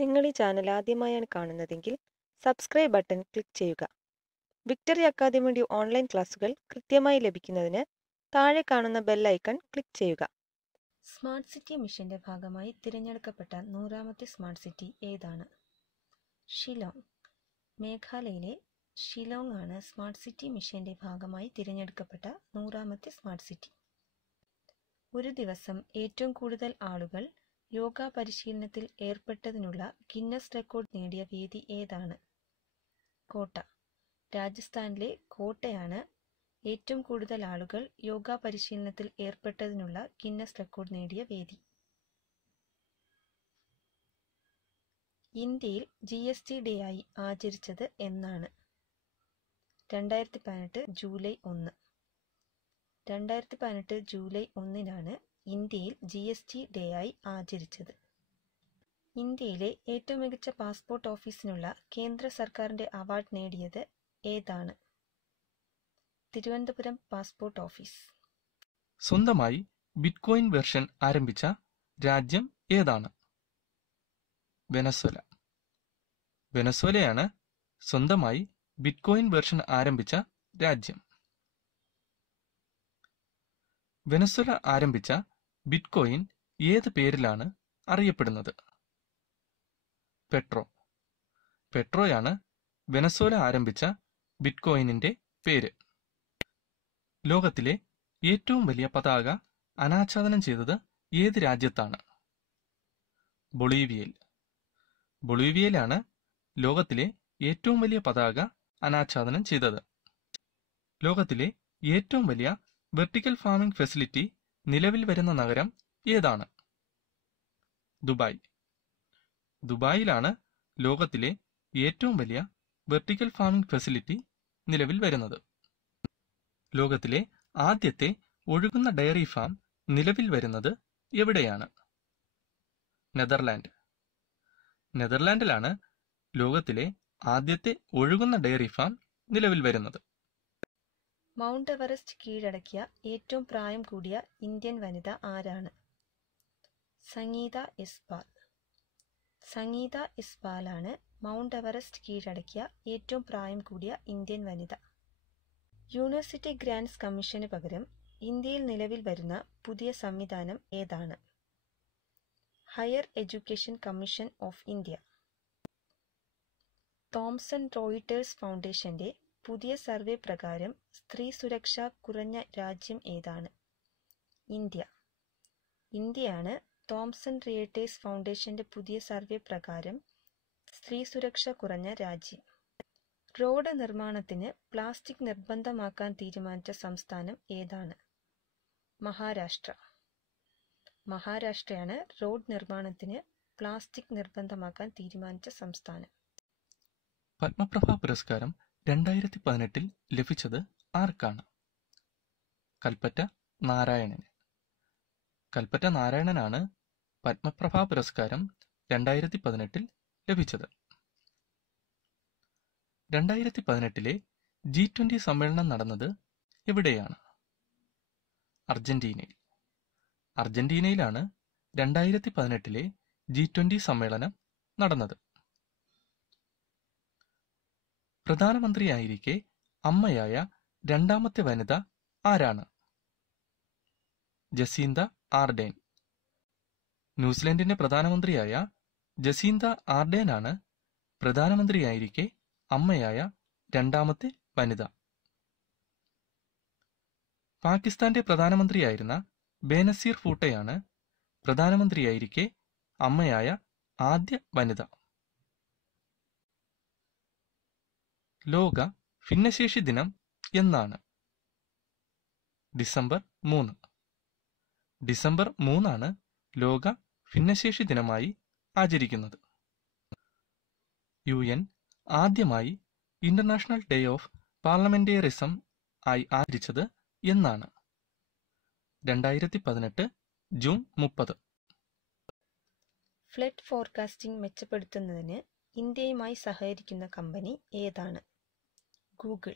നിങ്ങൾ ഈ ചാനൽ ആദ്യമായാണ് കാണുന്നതെങ്കിൽ സബ്സ്ക്രൈബ് ബട്ടൺ ക്ലിക്ക് ചെയ്യുക. വിക്ടറി അക്കാദമിയുടെ ഓൺലൈൻ ക്ലാസുകൾ കൃത്യമായി ലഭിക്കുന്നതിന് താഴെ കാണുന്ന ബെൽ ഐക്കൺ ക്ലിക്ക് ചെയ്യുക. സ്മാർട്ട് സിറ്റി മിഷന്റെ ഭാഗമായി തിരഞ്ഞെടുക്കപ്പെട്ട 100ാമത്തെ സ്മാർട്ട് സിറ്റി ഏതാണ്? ഷിലോങ്. മേഘാലയയിലെ ഷിലോങ് ആണ് സ്മാർട്ട് സിറ്റി മിഷന്റെ ഭാഗമായി തിരഞ്ഞെടുക്കപ്പെട്ട 100ാമത്തെ സ്മാർട്ട് സിറ്റി. ഒരു ദിവസം ഏറ്റവും കൂടുതൽ ആളുകൾ യോഗ പരിശീലനത്തിൽ ഏർപ്പെട്ടതിനുള്ള ഗിന്നസ് റെക്കോർഡ് നേടിയ വേദി ഏതാണ്? കോട്ട. രാജസ്ഥാനിലെ കോട്ടയാണ് ഏറ്റവും കൂടുതൽ ആളുകൾ യോഗ പരിശീലനത്തിൽ ഏർപ്പെട്ടതിനുള്ള ഗിന്നസ് റെക്കോർഡ് നേടിയ വേദി. ഇന്ത്യയിൽ GST ഡേ ആയി ആചരിച്ചത് എന്നാണ്? 2018 ജൂലൈ 1. 2018 ജൂലൈ 1-നാണ് ഇന്ത്യയിൽ GST ഡേ ആയി ആചരിച്ചത്. ഇന്ത്യയിലെ ഏറ്റവും മികച്ച പാസ്പോർട്ട് ഓഫീസിനുള്ള കേന്ദ്ര സർക്കാരിന്റെ അവാർഡ് നേടിയത് ഏതാണ്? Thiruvananthapuram passport office. സ്വന്തമായി ബിറ്റ്കോയിൻ വെർഷൻ ആരംഭിച്ച രാജ്യം ഏതാണ്? വെനസ്വേല. വെനസ്വേലയാണ് സ്വന്തമായി ബിറ്റ്കോയിൻ വെർഷൻ ആരംഭിച്ച രാജ്യം. വെനസ്വേല ആരംഭിച്ച ബിറ്റ്കോയിൻ ഏത് പേരിലാണ് അറിയപ്പെടുന്നത്? പെട്രോ. പെട്രോയാണ് വെനസ്വേല ആരംഭിച്ച ബിറ്റ്കോയിനിന്റെ പേര്. ലോകത്തിലെ ഏറ്റവും വലിയ പതാക അനാച്ഛാദനം ചെയ്തത് ഏത് രാജ്യത്താണ്? ബൊളീവിയയിൽ. ബൊളീവിയയിലാണ് ലോകത്തിലെ ഏറ്റവും വലിയ പതാക അനാച്ഛാദനം ചെയ്തത്. ലോകത്തിലെ ഏറ്റവും വലിയ വെർട്ടിക്കൽ ഫാമിംഗ് ഫെസിലിറ്റി നിലവിൽ വരുന്ന നഗരം ഏതാണ്? ദുബായ്. ദുബായിലാണ് ലോകത്തിലെ ഏറ്റവും വലിയ വെർട്ടിക്കൽ ഫാമിംഗ് ഫെസിലിറ്റി നിലവിൽ വരുന്നത്. ലോകത്തിലെ ആദ്യത്തെ ഒഴുകുന്ന ഡയറി ഫാം നിലവിൽ വരുന്നത് എവിടെയാണ്? നെതർലാൻഡ്. നെതർലാൻഡിലാണ് ലോകത്തിലെ ആദ്യത്തെ ഒഴുകുന്ന ഡയറി ഫാം നിലവിൽ വരുന്നത്. മൗണ്ട് എവറസ്റ്റ് കീഴടക്കിയ ഏറ്റവും പ്രായം കൂടിയ ഇന്ത്യൻ വനിത ആരാണ്? സംഗീത എസ് പാൽ. സംഗീത എസ് പാലാണ് മൗണ്ട് എവറസ്റ്റ് കീഴടക്കിയ ഏറ്റവും പ്രായം കൂടിയ ഇന്ത്യൻ വനിത. യൂണിവേഴ്സിറ്റി ഗ്രാന്റ്സ് കമ്മീഷന് പകരം ഇന്ത്യയിൽ നിലവിൽ വരുന്ന പുതിയ സംവിധാനം ഏതാണ്? Higher education commission of India. Thomson Reuters ഫൗണ്ടേഷന്റെ പുതിയ സർവേ പ്രകാരം സ്ത്രീ സുരക്ഷ കുറഞ്ഞ രാജ്യം ഏതാണ്? ഇന്ത്യ. ഇന്ത്യയാണ് തോംസൺ റോയിട്ടേഴ്സ് ഫൗണ്ടേഷന്റെ പുതിയ സർവേ പ്രകാരം സ്ത്രീ സുരക്ഷ കുറഞ്ഞ രാജ്യം. റോഡ് നിർമ്മാണത്തിന് പ്ലാസ്റ്റിക് നിർബന്ധമാക്കാൻ തീരുമാനിച്ച സംസ്ഥാനം ഏതാണ്? മഹാരാഷ്ട്ര. മഹാരാഷ്ട്രയാണ് റോഡ് നിർമ്മാണത്തിന് പ്ലാസ്റ്റിക് നിർബന്ധമാക്കാൻ തീരുമാനിച്ച സംസ്ഥാനം. പത്മപ്രഭ പുരസ്കാരം 2018 ലഭിച്ചത് ആർക്കാണ്? കൽപ്പറ്റ നാരായണന്. കൽപ്പറ്റ നാരായണനാണ് പത്മപ്രഭ പുരസ്കാരം 2018 ലഭിച്ചത്. 2018 G20 സമ്മേളനം നടന്നത് എവിടെയാണ്? അർജന്റീനയിൽ. അർജന്റീനയിലാണ് 2018 G20 സമ്മേളനം നടന്നത്. പ്രധാനമന്ത്രിയായിരിക്കെ അമ്മയായ രണ്ടാമത്തെ വനിത ആരാണ്? Jacinda Ardern. ന്യൂസിലൻഡിന്റെ പ്രധാനമന്ത്രിയായ ജസീന്ത ആർഡേനാണ് പ്രധാനമന്ത്രിയായിരിക്കെ അമ്മയായ രണ്ടാമത്തെ വനിത. പാകിസ്ഥാന്റെ പ്രധാനമന്ത്രിയായിരുന്ന ബേനസീർ ഭൂട്ടോയാണ് പ്രധാനമന്ത്രിയായിരിക്കെ അമ്മയായ ആദ്യ വനിത. ലോക ഭിന്നശേഷി ദിനം എന്നാണ്? ഡിസംബർ 3. ഡിസംബർ 3 ലോക ഭിന്നശേഷി ദിനമായി ആചരിക്കുന്നത്. UN ആദ്യമായി ഇന്റർനാഷണൽ ഡേ ഓഫ് പാർലമെന്റേറിസം ആയി ആചരിച്ചത് എന്നാണ്? 2018 ജൂൺ 30. ഫ്ലഡ് ഫോർകാസ്റ്റിംഗ് മെച്ചപ്പെടുത്തുന്നതിന് ഇന്ത്യയുമായി സഹകരിക്കുന്ന കമ്പനി ഏതാണ്? ഗൂഗിൾ.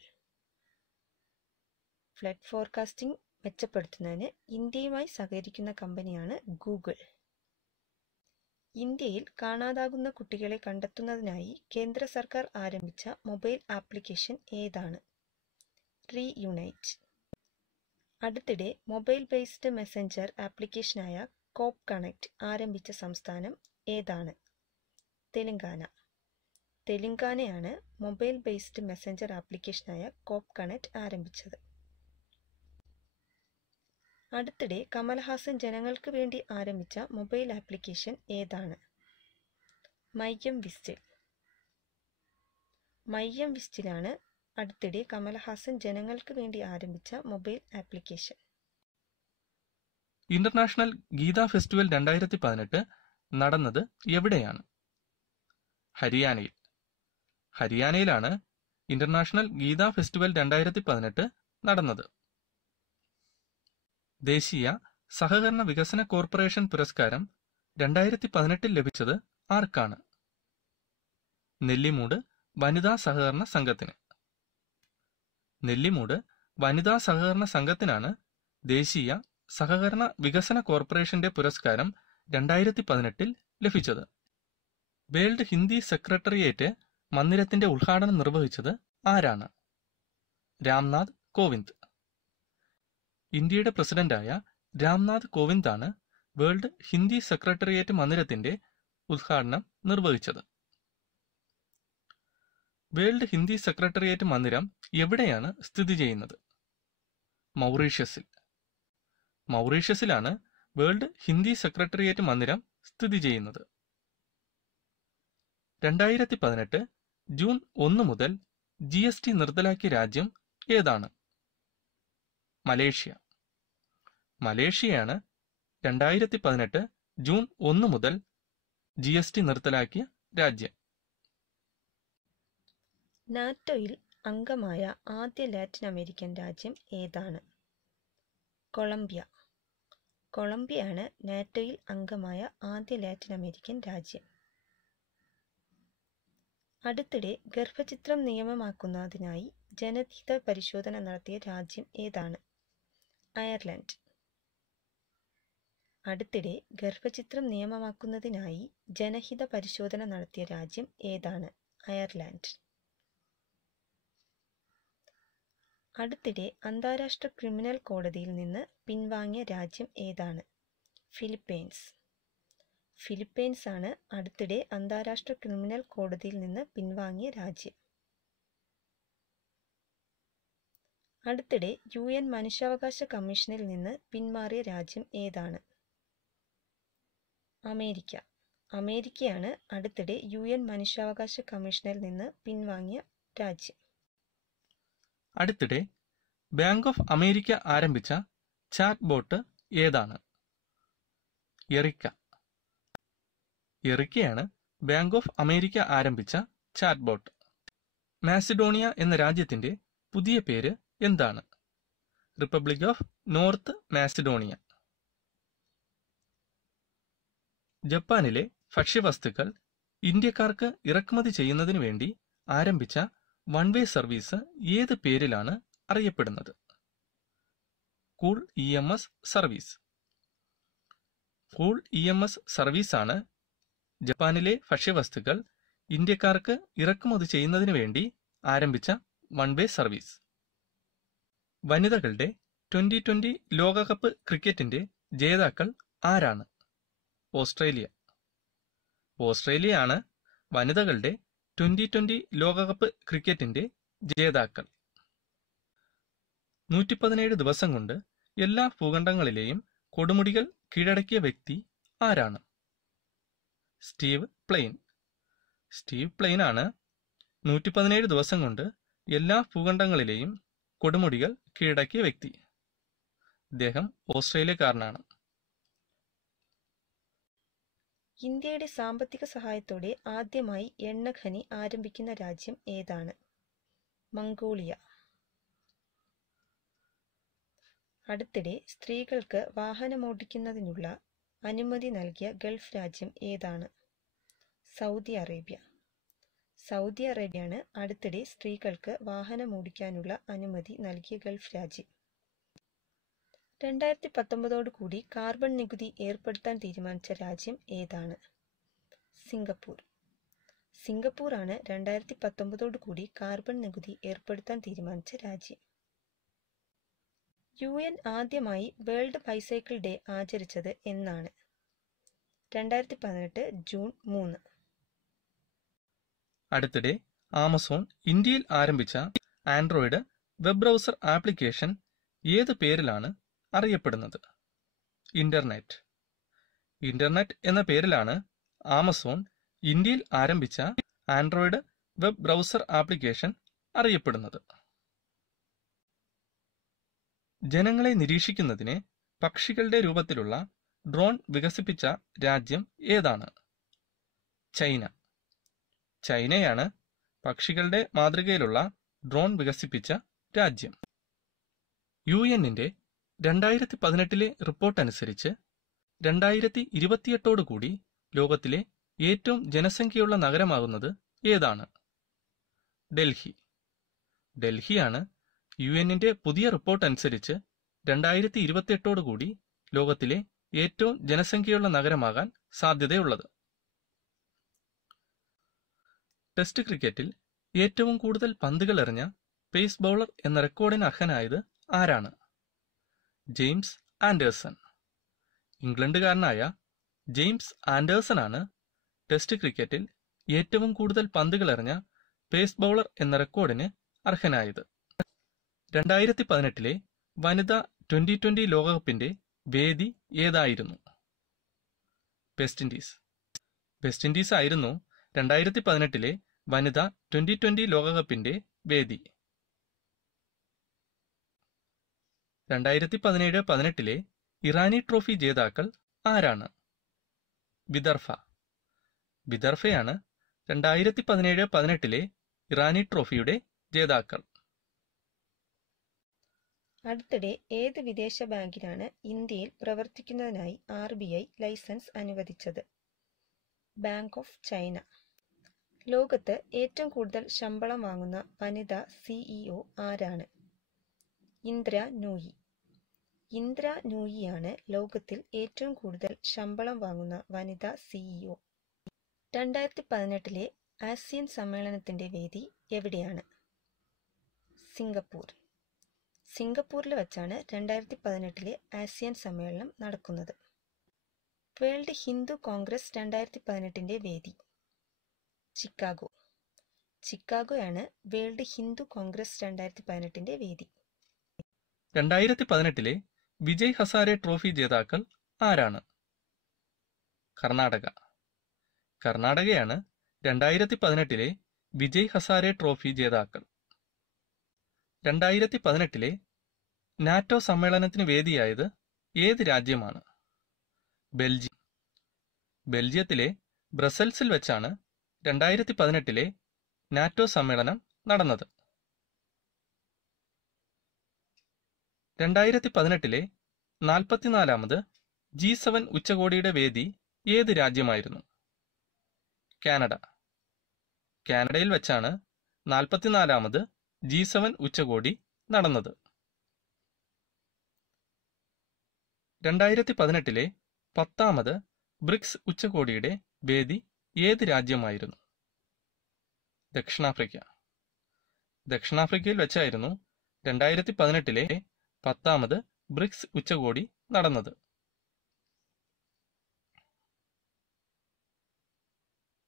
ഫ്ലഡ് ഫോർകാസ്റ്റിംഗ് മെച്ചപ്പെടുത്തുന്നതിന് ഇന്ത്യയുമായി സഹകരിക്കുന്ന കമ്പനിയാണ് ഗൂഗിൾ. ഇന്ത്യയിൽ കാണാതാകുന്ന കുട്ടികളെ കണ്ടെത്തുന്നതിനായി കേന്ദ്ര സർക്കാർ ആരംഭിച്ച മൊബൈൽ ആപ്ലിക്കേഷൻ ഏതാണ്? റീയൂണൈറ്റ്. അടുത്തിടെ മൊബൈൽ ബേസ്ഡ് മെസഞ്ചർ ആപ്ലിക്കേഷനായ കോപ്പ് കണക്ട് ആരംഭിച്ച സംസ്ഥാനം ഏതാണ്? തെലങ്കാന. തെലങ്കാനയാണ് മൊബൈൽ ബേസ്ഡ് മെസഞ്ചർ ആപ്ലിക്കേഷനായ കോപ്പ് കണക്ട് ആരംഭിച്ചത്. അടുത്തിടെ കമൽഹാസൻ ജനങ്ങൾക്ക് വേണ്ടി ആരംഭിച്ച മൊബൈൽ ആപ്ലിക്കേഷൻ ഏതാണ്? മയ്യം വിസ്റ്റിൽ. മയ്യം വിസ്റ്റിലാണ് അടുത്തിടെ കമൽഹാസൻ ജനങ്ങൾക്ക് വേണ്ടി ആരംഭിച്ച mobile application. International Gita festival 2018 നടന്നത് എവിടെയാണ്? ഹരിയാനയിൽ. ഹരിയാനയിലാണ് ഇന്റർനാഷണൽ ഗീതാ ഫെസ്റ്റിവൽ 2018 നടന്നത്. ദേശീയ സഹകരണ വികസന കോർപ്പറേഷൻ പുരസ്കാരം 2018 ലഭിച്ചത് ആർക്കാണ്? നെല്ലിമൂട് വനിതാ സഹകരണ സംഘത്തിന്. നെല്ലിമൂട് വനിതാ സഹകരണ സംഘത്തിനാണ് ദേശീയ സഹകരണ വികസന കോർപ്പറേഷന്റെ പുരസ്കാരം 2018 ലഭിച്ചത്. വേൾഡ് ഹിന്ദി സെക്രട്ടേറിയറ്റ് മന്ദിരത്തിന്റെ ഉദ്ഘാടനം നിർവഹിച്ചത് ആരാണ്? രാംനാഥ് കോവിന്ദ്. ഇന്ത്യയുടെ പ്രസിഡന്റായ രാംനാഥ് കോവിന്ദാണ് വേൾഡ് ഹിന്ദി സെക്രട്ടേറിയറ്റ് മന്ദിരത്തിന്റെ ഉദ്ഘാടനം നിർവഹിച്ചത്. വേൾഡ് ഹിന്ദി സെക്രട്ടേറിയറ്റ് മന്ദിരം എവിടെയാണ് സ്ഥിതി ചെയ്യുന്നത്? മൗറീഷ്യസിൽ. മൗറീഷ്യസിലാണ് വേൾഡ് ഹിന്ദി സെക്രട്ടേറിയറ്റ് മന്ദിരം സ്ഥിതി ചെയ്യുന്നത്. 2018 ജൂൺ 1 മുതൽ GST നിർത്തലാക്കിയ രാജ്യം ഏതാണ്? മലേഷ്യ. മലേഷ്യയാണ് 2018 ജൂൺ 1 മുതൽ GST നിർത്തലാക്കിയ രാജ്യം. നാറ്റോയിൽ അംഗമായ ആദ്യ ലാറ്റിൻ അമേരിക്കൻ രാജ്യം ഏതാണ്? കൊളംബിയ. കൊളംബിയയാണ് നാറ്റോയിൽ അംഗമായ ആദ്യ ലാറ്റിൻ അമേരിക്കൻ രാജ്യം. അടുത്തിടെ ഗർഭചിത്രം നിയമമാക്കുന്നതിനായി ജനഹിത പരിശോധന നടത്തിയ രാജ്യം ഏതാണ്? അയർലൻഡ്. അടുത്തിടെ ഗർഭചിത്രം നിയമമാക്കുന്നതിനായി ജനഹിത പരിശോധന നടത്തിയ രാജ്യം ഏതാണ്? അയർലൻഡ്. അടുത്തിടെ അന്താരാഷ്ട്ര ക്രിമിനൽ കോടതിയിൽ നിന്ന് പിൻവാങ്ങിയ രാജ്യം ഏതാണ്? ഫിലിപ്പൈൻസ്. ഫിലിപ്പൈൻസ് ആണ് അടുത്തിടെ അന്താരാഷ്ട്ര ക്രിമിനൽ കോടതിയിൽ നിന്ന് പിൻവാങ്ങിയ രാജ്യം. അടുത്തിടെ UN മനുഷ്യാവകാശ കമ്മീഷനിൽ നിന്ന് പിന്മാറിയ രാജ്യം ഏതാണ്? അമേരിക്ക. അമേരിക്കയാണ് അടുത്തിടെ UN മനുഷ്യാവകാശ കമ്മീഷനിൽ നിന്ന് പിൻവാങ്ങിയ രാജ്യം. അടുത്തിടെ ബാങ്ക് ഓഫ് അമേരിക്ക ആരംഭിച്ച ചാറ്റ് ബോട്ട് ഏതാണ്? എറിക്ക. എറിക്കയാണ് ബാങ്ക് ഓഫ് അമേരിക്ക ആരംഭിച്ച ചാറ്റ് ബോട്ട്. മാസിഡോണിയ എന്ന രാജ്യത്തിന്റെ പുതിയ പേര് എന്താണ്? Republic of north Macedonia. ജപ്പാനിലെ ഭക്ഷ്യവസ്തുക്കൾ ഇന്ത്യക്കാർക്ക് ഇറക്കുമതി ചെയ്യുന്നതിനു വേണ്ടി ആരംഭിച്ച വൺ വേ സർവീസ് ഏത് പേരിലാണ് അറിയപ്പെടുന്നത്? Cool EMS service. Cool EMS സർവീസാണ് ജപ്പാനിലെ ഭക്ഷ്യവസ്തുക്കൾ ഇന്ത്യക്കാർക്ക് ഇറക്കുമതി ചെയ്യുന്നതിനു വേണ്ടി ആരംഭിച്ച വൺ വേ സർവീസ്. വനിതകളുടെ 2020 ലോകകപ്പ് ക്രിക്കറ്റിന്റെ ജേതാക്കൾ ആരാണ്? ഓസ്ട്രേലിയ. ഓസ്ട്രേലിയയാണ് വനിതകളുടെ 2020 ലോകകപ്പ് ക്രിക്കറ്റിന്റെ ജേതാക്കൾ. 117 ദിവസം കൊണ്ട് എല്ലാ ഭൂഖണ്ഡങ്ങളിലെയും കൊടുമുടികൾ കീഴടക്കിയ വ്യക്തി ആരാണ്? Steve plain. സ്റ്റീവ് പ്ലെയിൻ ആണ് 117 ദിവസം കൊണ്ട് എല്ലാ ഭൂഖണ്ഡങ്ങളിലെയും കൊടുമുടികൾ കീഴടക്കിയ വ്യക്തി. അദ്ദേഹം ഓസ്ട്രേലിയക്കാരനാണ്. ഇന്ത്യയുടെ സാമ്പത്തിക സഹായത്തോടെ ആദ്യമായി എണ്ണഖനി ആരംഭിക്കുന്ന രാജ്യം ഏതാണ്? മംഗോളിയ. അടുത്തിടെ സ്ത്രീകൾക്ക് വാഹനമോടിക്കുന്നതിനുള്ള അനുമതി നൽകിയ ഗൾഫ് രാജ്യം ഏതാണ്? Saudi Arabia. സൗദി അറേബ്യയാണ് അടുത്തിടെ സ്ത്രീകൾക്ക് വാഹനമോടിക്കാനുള്ള അനുമതി നൽകിയ ഗൾഫ് രാജ്യം. 2019 കൂടി കാർബൺ നികുതി ഏർപ്പെടുത്താൻ തീരുമാനിച്ച രാജ്യം ഏതാണ്? സിംഗപ്പൂർ. സിംഗപ്പൂറാണ് 2019 കാർബൺ നികുതി ഏർപ്പെടുത്താൻ തീരുമാനിച്ച രാജ്യം. UN ആദ്യമായി വേൾഡ് ബൈസൈക്കിൾ ഡേ ആചരിച്ചത് എന്നാണ്? 2018 ജൂൺ 3. അടുത്തിടെ ആമസോൺ ഇന്ത്യയിൽ ആരംഭിച്ച ആൻഡ്രോയിഡ് വെബ് ബ്രൗസർ ആപ്ലിക്കേഷൻ ഏത് പേരിലാണ് അറിയപ്പെടുന്നത്? ഇന്റർനെറ്റ്. ഇന്റർനെറ്റ് എന്ന പേരിലാണ് ആമസോൺ ഇന്ത്യയിൽ ആരംഭിച്ച ആൻഡ്രോയിഡ് വെബ് ബ്രൗസർ ആപ്ലിക്കേഷൻ അറിയപ്പെടുന്നത്. ജനങ്ങളെ നിരീക്ഷിക്കുന്നതിന് പക്ഷികളുടെ രൂപത്തിലുള്ള ഡ്രോൺ വികസിപ്പിച്ച രാജ്യം ഏതാണ്? ചൈന. ചൈനയാണ് പക്ഷികളുടെ മാതൃകയിലുള്ള ഡ്രോൺ വികസിപ്പിച്ച രാജ്യം. UN-ന്റെ 2018 റിപ്പോർട്ട് അനുസരിച്ച് 2028 ലോകത്തിലെ ഏറ്റവും ജനസംഖ്യയുള്ള നഗരമാകുന്നത് ഏതാണ്? ഡൽഹി. ഡൽഹിയാണ് UN-ന്റെ പുതിയ റിപ്പോർട്ട് അനുസരിച്ച് 2028 ലോകത്തിലെ ഏറ്റവും ജനസംഖ്യയുള്ള നഗരമാകാൻ സാധ്യതയുള്ളത്. ടെസ്റ്റ് ക്രിക്കറ്റിൽ ഏറ്റവും കൂടുതൽ പന്തുകൾ എറിഞ്ഞ പേസ് ബൗളർ എന്ന റെക്കോർഡിന് അർഹനായത് ആരാണ്? James Anderson. ഇംഗ്ലണ്ടുകാരനായ ജെയിംസ് ആൻഡേഴ്സണാണ് ടെസ്റ്റ് ക്രിക്കറ്റിൽ ഏറ്റവും കൂടുതൽ പന്തുകൾ എറിഞ്ഞ പേസ് ബൗളർ എന്ന റെക്കോർഡിന് അർഹനായത്. 2018 വനിതാ T20 ലോകകപ്പിന്റെ വേദി ഏതായിരുന്നു? West Indies. വെസ്റ്റ് ഇൻഡീസ് ആയിരുന്നു 2018 വനിതാ T20 ലോകകപ്പിന്റെ വേദി. 2017-18 ഇറാനി ട്രോഫി ജേതാക്കൾ ആരാണ്? വിദർഭ. വിദർഭയാണ് 2017-18 ഇറാനി ട്രോഫിയുടെ ജേതാക്കൾ. അടുത്തിടെ ഏത് വിദേശ ബാങ്കിനാണ് ഇന്ത്യയിൽ പ്രവർത്തിക്കുന്നതിനായി RBI ലൈസൻസ് അനുവദിച്ചത്? Bank of China. ലോകത്ത് ഏറ്റവും കൂടുതൽ ശമ്പളം വാങ്ങുന്ന വനിതാ CEO ആരാണ്? ഇന്ദ്ര നൂയി. ഇന്ദ്ര നൂയിയാണ് ലോകത്തിൽ ഏറ്റവും കൂടുതൽ ശമ്പളം വാങ്ങുന്ന വനിതാ CEO. 2018 ആസിയൻ സമ്മേളനത്തിന്റെ വേദി എവിടെയാണ്? സിംഗപ്പൂർ. സിംഗപ്പൂരിൽ വച്ചാണ് 2018 ആസിയൻ സമ്മേളനം നടക്കുന്നത്. വേൾഡ് ഹിന്ദു കോൺഗ്രസ് 2018 വേദി? ചിക്കാഗോ. ചിക്കാഗോയാണ് വേൾഡ് ഹിന്ദു കോൺഗ്രസ് 2018 വേദി. 2018 വിജയ് ഹസാരെ ട്രോഫി ജേതാക്കൾ ആരാണ്? കർണാടക. കർണാടകയാണ് 2018 വിജയ് ഹസാരെ ട്രോഫി ജേതാക്കൾ. 2018 നാറ്റോ സമ്മേളനത്തിന് വേദിയായത് ഏത് രാജ്യമാണ്? ബെൽജിയം. ബെൽജിയത്തിലെ ബ്രസൽസിൽ വെച്ചാണ് 2018 നാറ്റോ സമ്മേളനം നടന്നത്. 2018 44ാമത് G7 ഉച്ചകോടിയുടെ വേദി ഏത് രാജ്യമായിരുന്നു? കാനഡ. കാനഡയിൽ വെച്ചാണ് 44ാമത് G7 ഉച്ചകോടി നടന്നത്. 2018 10ാമത് ബ്രിക്സ് ഉച്ചകോടിയുടെ വേദി ഏത് രാജ്യമായിരുന്നു? ദക്ഷിണാഫ്രിക്ക. ദക്ഷിണാഫ്രിക്കയിൽ വെച്ചായിരുന്നു 2018 10ാമത് ബ്രിക്സ് ഉച്ചകോടി നടന്നത്.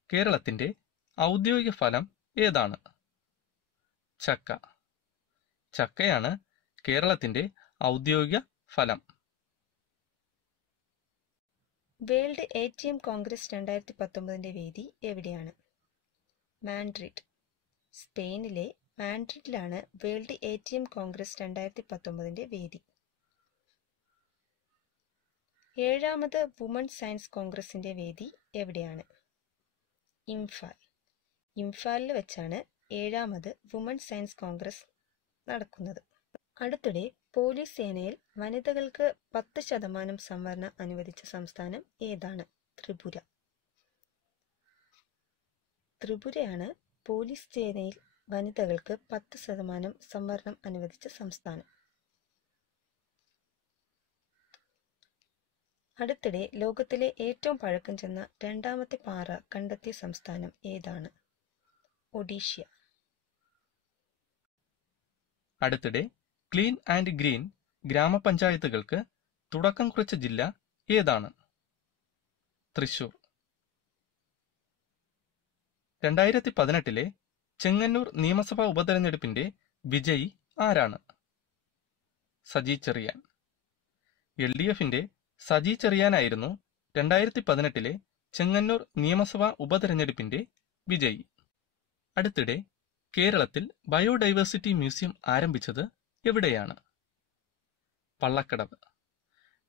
കേരളത്തിന്റെ ഔദ്യോഗിക ഫലം ഏതാണ്? ചക്ക. ചക്കയാണ് കേരളത്തിന്റെ ഔദ്യോഗിക ഫലം. വേൾഡ് ATM കോൺഗ്രസ് 2019 വേദി എവിടെയാണ്? മാഡ്രിഡ്. സ്പെയിനിലെ മാഡ്രിഡിലാണ് വേൾഡ് ATM കോൺഗ്രസ് 2019 വേദി. 7ാമത് വുമൺ സയൻസ് കോൺഗ്രസിന്റെ വേദി എവിടെയാണ്? ഇംഫാൽ. ഇംഫാലിൽ വെച്ചാണ് 7ാമത് വുമൺ സയൻസ് കോൺഗ്രസ് നടക്കുന്നത്. അടുത്തിടെ പോലീസ് സേനയിൽ വനിതകൾക്ക് 10% സംവരണം അനുവദിച്ച സംസ്ഥാനം ഏതാണ്? ത്രിപുര. ത്രിപുരയാണ് പോലീസ് സേനയിൽ വനിതകൾക്ക് 10% സംവരണം അനുവദിച്ച സംസ്ഥാനം. അടുത്തിടെ ലോകത്തിലെ ഏറ്റവും പഴക്കം ചെന്ന രണ്ടാമത്തെ പാറ കണ്ടെത്തിയ സംസ്ഥാനം ഏതാണ്? ഒഡീഷ്യ. അടുത്തിടെ ക്ലീൻ ആൻഡ് ഗ്രീൻ ഗ്രാമപഞ്ചായത്തുകൾക്ക് തുടക്കം കുറിച്ച ജില്ല ഏതാണ്? തൃശൂർ. 2018 ചെങ്ങന്നൂർ നിയമസഭാ ഉപതെരഞ്ഞെടുപ്പിന്റെ വിജയി ആരാണ്? സജി ചെറിയാൻ. LDFന്റെ സജി ചെറിയാനായിരുന്നു 2018 ചെങ്ങന്നൂർ നിയമസഭാ ഉപതെരഞ്ഞെടുപ്പിന്റെ വിജയി. അടുത്തിടെ കേരളത്തിൽ ബയോഡൈവേഴ്സിറ്റി മ്യൂസിയം ആരംഭിച്ചത് എവിടെയാണ്? വള്ളക്കടവ്.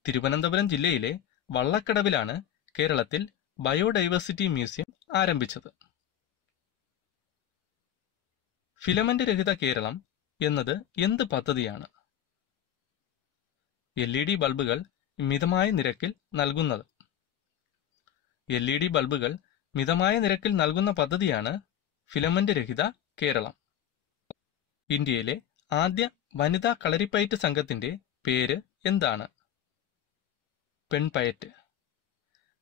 തിരുവനന്തപുരം ജില്ലയിലെ വള്ളക്കടവിലാണ് കേരളത്തിൽ ബയോഡൈവേഴ്സിറ്റി മ്യൂസിയം ആരംഭിച്ചത്. ഫിലമെന്റ് രഹിത കേരളം എന്നത് എന്ത് പദ്ധതിയാണ്? LED ബൾബുകൾ മിതമായ നിരക്കിൽ നൽകുന്നത്. LED ബൾബുകൾ മിതമായ നിരക്കിൽ നൽകുന്ന പദ്ധതിയാണ് ഫിലമെന്റ് രഹിത കേരളം. ഇന്ത്യയിലെ ആദ്യ വനിതാ കളരിപ്പയറ്റ് സംഘത്തിന്റെ പേര് എന്താണ്? പെൺപയറ്റ്.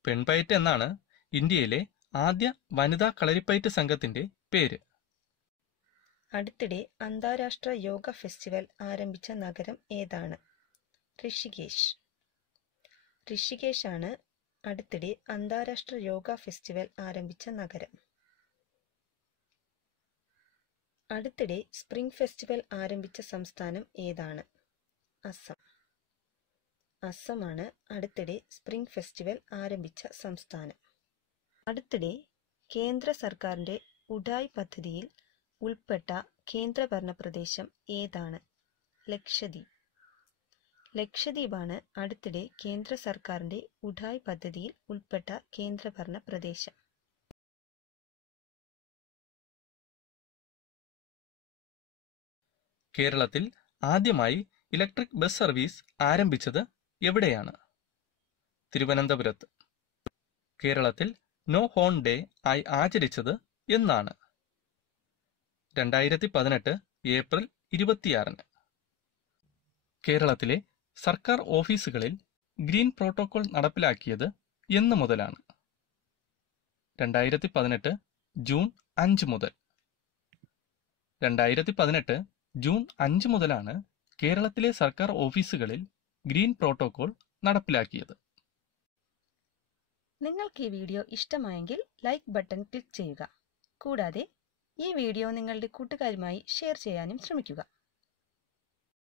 പെൺപയറ്റ് എന്നാണ് ഇന്ത്യയിലെ ആദ്യ വനിതാ കളരിപ്പയറ്റ് സംഘത്തിന്റെ പേര്. അടുത്തിടെ അന്താരാഷ്ട്ര യോഗ ഫെസ്റ്റിവൽ ആരംഭിച്ച നഗരം ഏതാണ്? ഋഷികേശ്. ഋഷികേശാണ് അടുത്തിടെ അന്താരാഷ്ട്ര യോഗ ഫെസ്റ്റിവൽ ആരംഭിച്ച നഗരം. അടുത്തിടെ സ്പ്രിംഗ് ഫെസ്റ്റിവൽ ആരംഭിച്ച സംസ്ഥാനം ഏതാണ്? അസം. അസമാണ് അടുത്തിടെ സ്പ്രിംഗ് ഫെസ്റ്റിവൽ ആരംഭിച്ച സംസ്ഥാനം. അടുത്തിടെ കേന്ദ്ര സർക്കാരിന്റെ ഉഡായ് പദ്ധതിയിൽ ഉൾപ്പെട്ട കേന്ദ്രഭരണ പ്രദേശം ഏതാണ്? ലക്ഷദ്വീപ്. ലക്ഷദ്വീപാണ് അടുത്തിടെ കേന്ദ്ര സർക്കാരിന്റെ ഉഡായ് പദ്ധതിയിൽ ഉൾപ്പെട്ട കേന്ദ്രഭരണ പ്രദേശം. കേരളത്തിൽ ആദ്യമായി ഇലക്ട്രിക് ബസ് സർവീസ് ആരംഭിച്ചത് എവിടെയാണ്? തിരുവനന്തപുരത്ത്. കേരളത്തിൽ നോ ഹോൺ ഡേ ആയി ആചരിച്ചത് എന്നാണ്? 2018 ഏപ്രിൽ 26. കേരളത്തിലെ സർക്കാർ ഓഫീസുകളിൽ ഗ്രീൻ പ്രോട്ടോകോൾ നടപ്പിലാക്കിയത് എന്ന് മുതലാണ്? 2018 ജൂൺ 5 മുതൽ. 2018 ജൂൺ 5 മുതലാണ് കേരളത്തിലെ സർക്കാർ ഓഫീസുകളിൽ ഗ്രീൻ പ്രോട്ടോകോൾ നടപ്പിലാക്കിയത്. നിങ്ങൾക്ക് ഈ വീഡിയോ ഇഷ്ടമായെങ്കിൽ ലൈക്ക് ബട്ടൺ ക്ലിക്ക് ചെയ്യുക. കൂടാതെ ഈ വീഡിയോ നിങ്ങളുടെ കൂട്ടുകാരുമായി ഷെയർ ചെയ്യാനും ശ്രമിക്കുക.